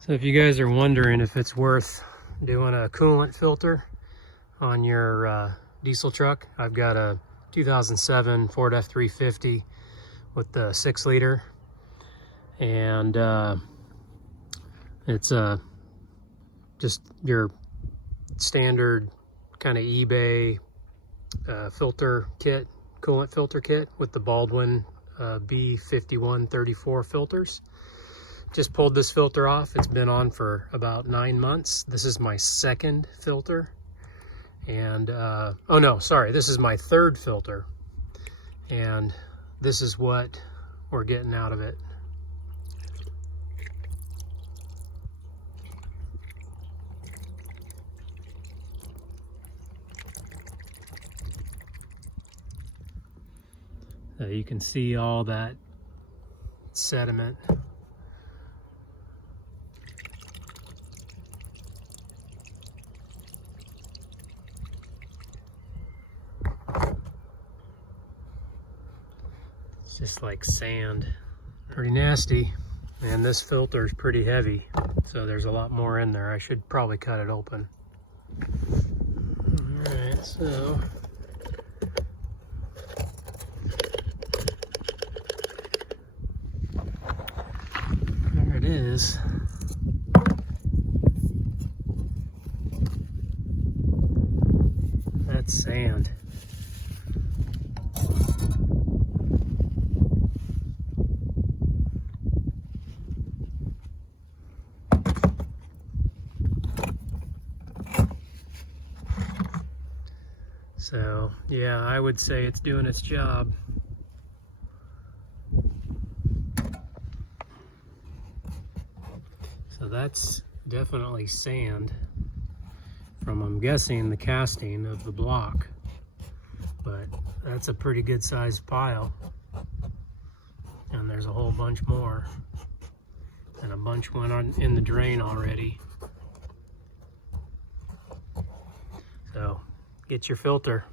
So if you guys are wondering if it's worth doing a coolant filter on your diesel truck, I've got a 2007 Ford F350 with the 6-liter, and it's just your standard kind of eBay filter kit, coolant filter kit with the Baldwin B5134 filters. Just pulled this filter off. It's been on for about 9 months. This is my second filter, and oh no, sorry, this is my third filter, and this is what we're getting out of it. You can see all that sediment. It's just like sand. Pretty nasty. And this filter is pretty heavy, so there's a lot more in there. I should probably cut it open. All right, so there it is. That's sand. So yeah, I would say it's doing its job. So that's definitely sand from, I'm guessing, the casting of the block, but that's a pretty good sized pile, and there's a whole bunch more, and a bunch went on in the drain already. So get your filter.